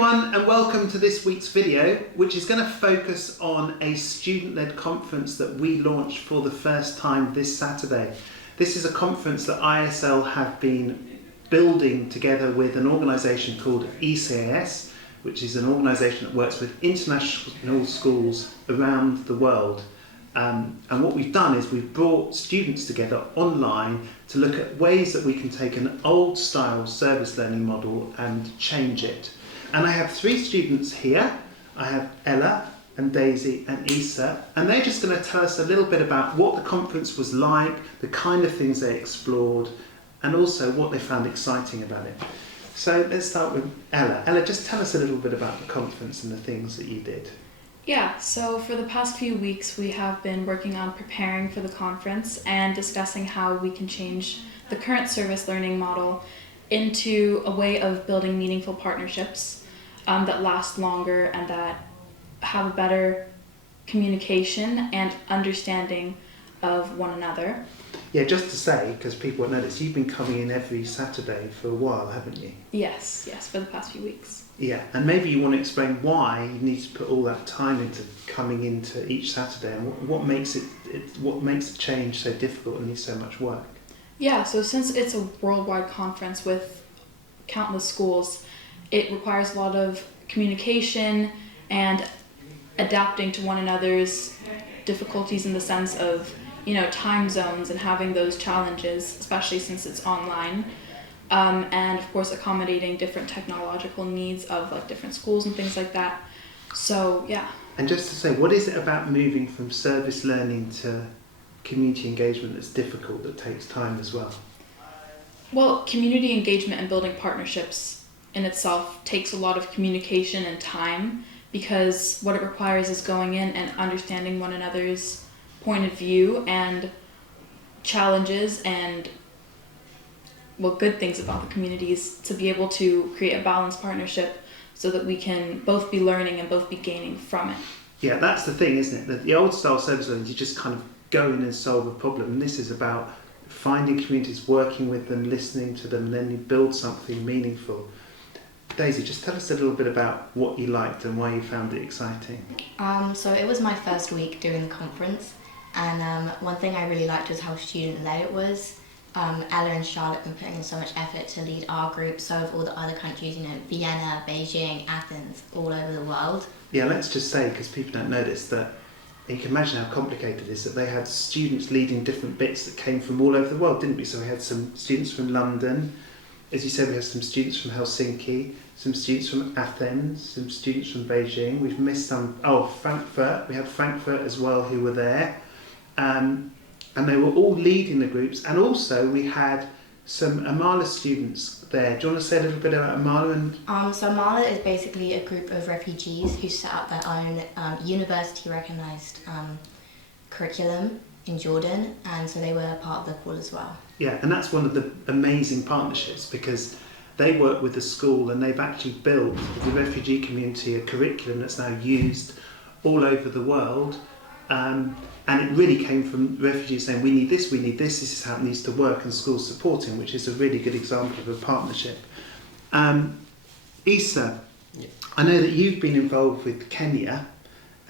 everyone and welcome to this week's video, which is going to focus on a student-led conference that we launched for the first time this Saturday. This is a conference that ISL have been building together with an organisation called ECIS, which is an organisation that works with international schools around the world. And what we've done is we've brought students together online to look at ways that we can take an old style service learning model and change it. And I have three students here. I have Ella and Daisy and Issa, and they're just going to tell us a little bit about what the conference was like, the kind of things they explored, and also what they found exciting about it. So let's start with Ella. Ella, just tell us a little bit about the conference and the things that you did. Yeah, so for the past few weeks we have been working on preparing for the conference and discussing how we can change the current service learning model into a way of building meaningful partnerships that last longer and that have a better communication and understanding of one another. Yeah, just to say, because people won't notice, you've been coming in every Saturday for a while, haven't you? Yes, for the past few weeks. Yeah, and maybe you want to explain why you need to put all that time into coming into each Saturday, and what makes the change so difficult and needs so much work. Yeah, so since it's a worldwide conference with countless schools, it requires a lot of communication and adapting to one another's difficulties in the sense of, time zones and having those challenges, especially since it's online. And of course accommodating different technological needs of different schools and things like that. So yeah. And just to say, what is it about moving from service learning to community engagement that's difficult, that takes time as well? Well, community engagement and building partnerships in itself takes a lot of communication and time, because what it requires is going in and understanding one another's point of view and challenges and good things about the communities, to be able to create a balanced partnership so that we can both be learning and both be gaining from it. Yeah, that's the thing, isn't it? That the old style service learning, you just kind of go in and solve a problem. And this is about finding communities, working with them, listening to them, and then you build something meaningful. Daisy, just tell us a little bit about what you liked and why you found it exciting. So it was my first week doing the conference, and one thing I really liked was how student-led it was. Ella and Charlotte have been putting in so much effort to lead our group, so have all the other countries, Vienna, Beijing, Athens, all over the world. Yeah, let's just say, because people don't know this, that you can imagine how complicated it is, that they had students leading different bits that came from all over the world, didn't we? So we had some students from London, as you said, we had some students from Helsinki, some students from Athens, some students from Beijing. We've missed some, Frankfurt, we had Frankfurt as well who were there. And they were all leading the groups, and also we had some Amala students there. Do you want to say a little bit about Amala? So Amala is basically a group of refugees who set up their own university-recognised curriculum in Jordan, and so they were part of the call as well. Yeah, and that's one of the amazing partnerships, because they work with the school and they've actually built the refugee community a curriculum that's now used all over the world. And it really came from refugees saying, we need this, this is how it needs to work, and schools supporting, which is a really good example of a partnership. Issa, yeah. I know that you've been involved with Kenya,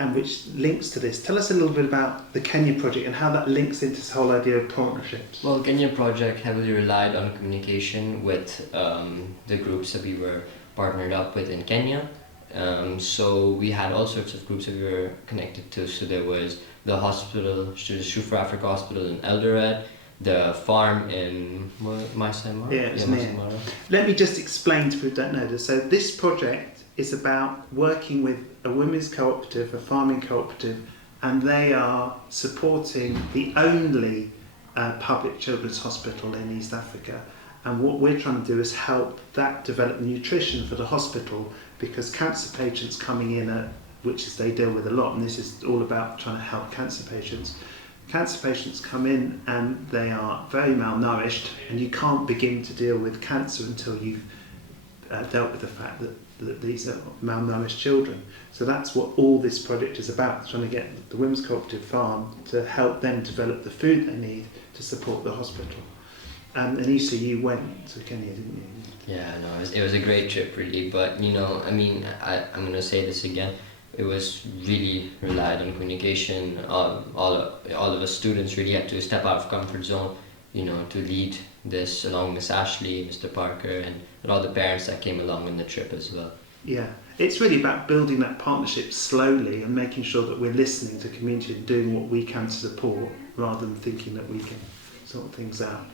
and which links to this. Tell us a little bit about the Kenya project and how that links into this whole idea of partnerships. Well, Kenya project heavily relied on communication with the groups that we were partnered up with in Kenya. So we had all sorts of groups that we were connected to. So there was the hospital, the Shoe for Africa Hospital in Eldoret, the farm in Masai Mara. Yeah, it's near. Let me just explain to people who don't know this. So this project is about working with a women's cooperative, a farming cooperative, and they are supporting the only public children's hospital in East Africa. And what we're trying to do is help that develop nutrition for the hospital, because cancer patients coming in, which is they deal with a lot, and this is all about trying to help cancer patients. Cancer patients come in and they are very malnourished, and you can't begin to deal with cancer until you've dealt with the fact that these are malnourished children. So that's what all this project is about, trying to get the Women's Cooperative Farm to help them develop the food they need to support the hospital. And Issa, you went to Kenya, didn't you? Yeah, no, it was a great trip, really. But you know, I mean, I'm gonna say this again. It was really relied on communication. All of us students really had to step out of comfort zone, you know, to lead this along Miss Ashley, Mr. Parker, and all the parents that came along on the trip as well. Yeah, it's really about building that partnership slowly and making sure that we're listening to community and doing what we can to support rather than thinking that we can sort things out.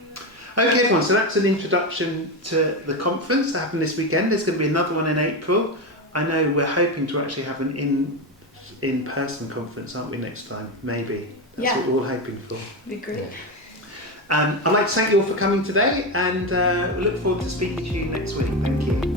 Okay everyone, so that's an introduction to the conference that happened this weekend. There's going to be another one in April. I know we're hoping to actually have an in-person conference, aren't we, next time? Maybe. That's what we're all hoping for. Be great. Yeah. I'd like to thank you all for coming today and we look forward to speaking to you next week. Thank you.